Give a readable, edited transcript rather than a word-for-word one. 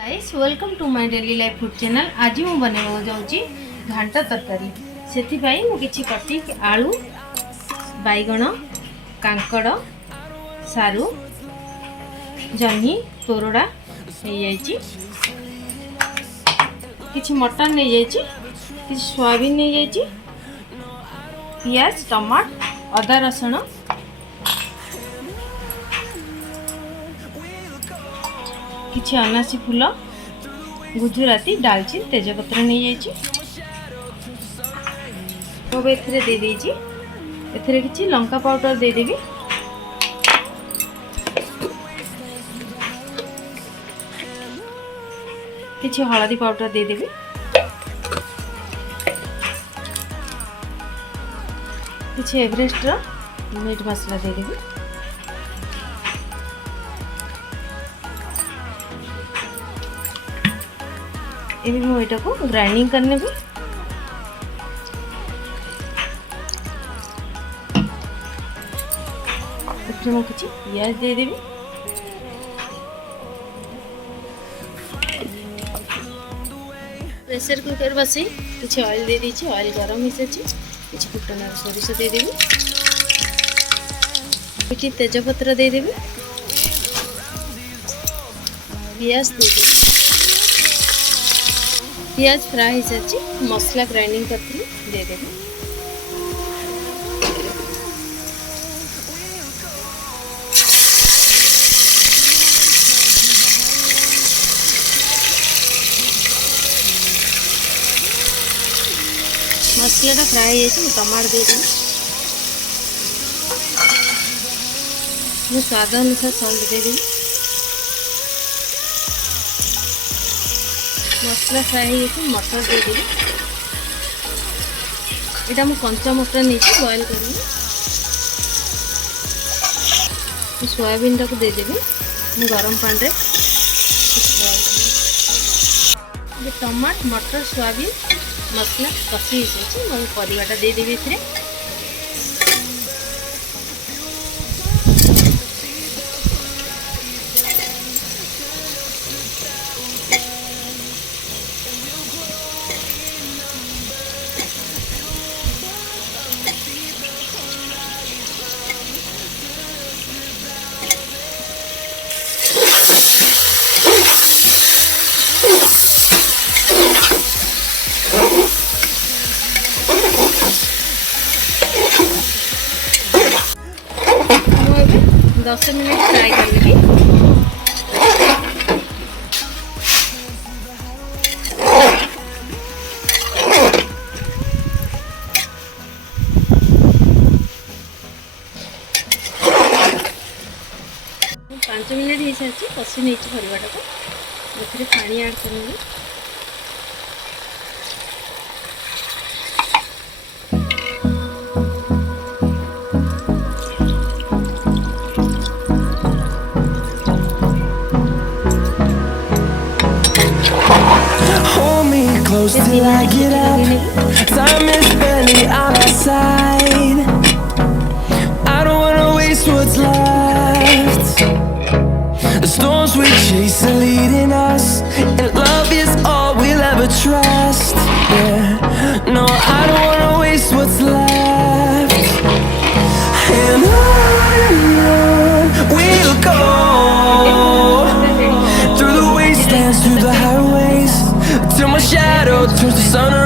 Guys welcome to my daily life food channel. आज मु बनवा जाऊँगी घांटा तरकारी। से किसी कटिक आलू बैगण कांकड़ सारू जह्नी तोरड़ा किसी मटन नहीं जाइए, किसी सोयाबीन नहीं जाइए, पियाज टमाट अदा रसुण किसी अनासी फूल गुजराती डालचीन तेजपत्र नहीं जाइए। दे दीजिए किसी लंका पाउडर दे देवी, किसी हलदी पाउडर दे देवी, किसी एवरेस्ट मीट मसला दे देवी, ये मुझे को ग्राइंडिंग करने भी किसी पियाज दे देवी, प्रेशर कुकर बसई किसी ऑयल दे दीजिए। ऑयल गरम हो सारी किसी फुटन सोरिष दे देवी, किसी तेजपत्र दे देवी, पियाज दे देवी। पियाज फ्राई हो सारी मसला ग्राइंडिंग करती दे देवी। मसला फ्राई है टमाटर दे देवी। स्वाद अनुसार सॉल्ट दे देवी। मसला फ्राई है मटर दे देवी। यहाँ मुझे कंचा मटर नहीं बॉयल कर सोयाबीन टाक दे देवी। गरम पानी टमाट मटर सोयाबीन मसला कषी मुझे परिवाटा दे देवी। मुझे 10 मिनट फ्राई कर लेगी। 5 मिनट हो सारी कषि नहीं परिवाटा को पानी ऐड करेंगे। Close till I get up. Time is barely on our side. I don't wanna waste what's left. The storms we chase are leading us, and love is all we'll ever trust. Yeah, no, I don't wanna waste what's left. And on we'll go, through the wastelands, through the highways, till my shadow turns to sun